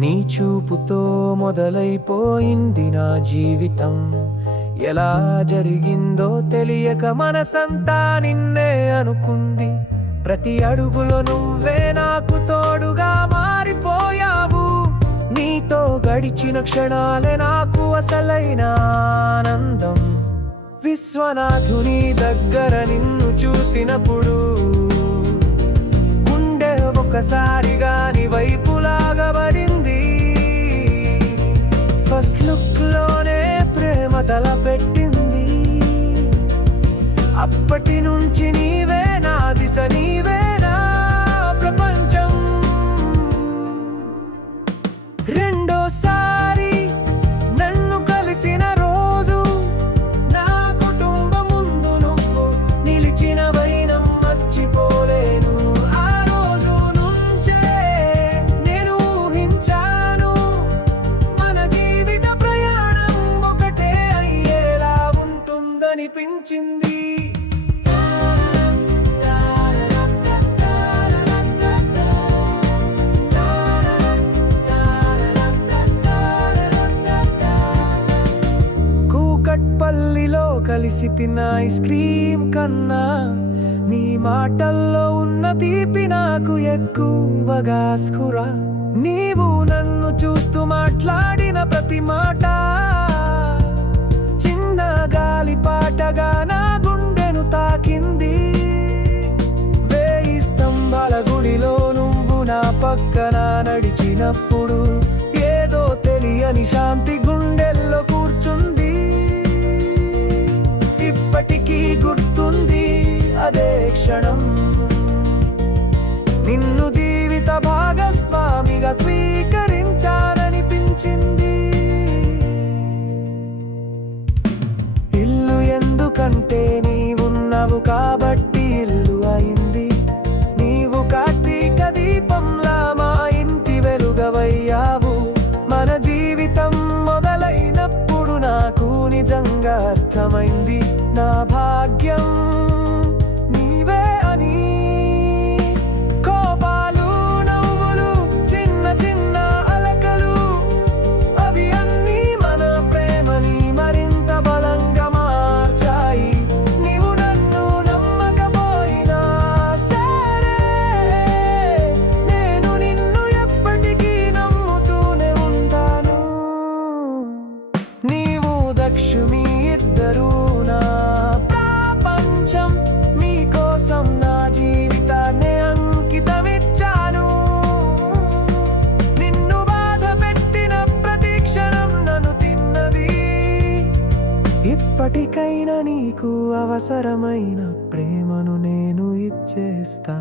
నీ చూపుతో మొదలైపోయింది నా జీవితం, ఎలా జరిగిందో తెలియక మనసంతా నిన్నే అనుకుంది. ప్రతి అడుగులో నువ్వే నాకు తోడుగా మారిపోయావు. నీతో గడిచిన క్షణాలే నాకు అసలైన ఆనందం. విశ్వనాథుని దగ్గర నిన్ను చూసినప్పుడు గుండె ఒకసారిగా నీ వైపు లాగబడింది. ఫస్ట్ లుక్ లోనే ప్రేమ తలపెట్టింది. అప్పటి నుంచి నీవే నా దిశ, నీవే నా ప్రపంచం. రెండోసారి నన్ను కలిసిన రోజు, నా కుటుంబం ముందు నువ్వు నిలిచిన వైనం మర్చిపోలేను. ఆ రోజు నుంచే నేను ఊహించాను, మన జీవిత ప్రయాణం ఒకటే అయ్యేలా ఉంటుందనిపించింది. పల్లిలో కలిసి తిన్న ఐస్ క్రీమ్ కన్నా నీ మాటల్లో ఉన్న తీపి నాకు ఎక్కువగా స్ఫురా. నీవు నన్ను చూస్తూ మాట్లాడిన ప్రతి మాట చిన్న గాలి పాటగా నా గుండెను తాకింది. 1000 స్తంభాల గుడిలో నువ్వు నా పక్కన నడిచినప్పుడు ఏదో తెలియని శాంతి గుండెల్లో కూర్చుంది. ఇప్పటికీ గుర్తుంది అదే క్షణం, నిన్ను జీవిత భాగస్వామిగా స్వీకరించాలనిపించింది. ఇల్లు ఎందుకంటే నీవున్నావు కాబట్టి ఇల్లు అయింది. నీవు కార్తీక దీపంలా మా ఇంటి వెలుగవయ్యావు. మన జీవితం మొదలైనప్పుడు నాకు నిజంగా అర్థమైంది, నా భాగ్యం నీవే అని. కోపాలు, నవ్వులు, చిన్న చిన్న అలకలు, అవి అన్నీ మన ప్రేమని మరింత బలంగా మార్చాయి. నీవు నన్ను నమ్మకపోయినా సరే, నేను నిన్ను ఎప్పటికీ నమ్ముతూనే ఉంటాను. నీవు దక్షుమి ఇద్దరు నా ప్రపంచం, నీకోసం నా జీవితాన్ని అంకితమిచ్చాను. నిన్ను బాధ పెట్టిన ప్రతి క్షణం నన్ను తిన్నది. ఇప్పటికైనా నీకు అవసరమైన ప్రేమను నేను ఇచ్చేస్తా.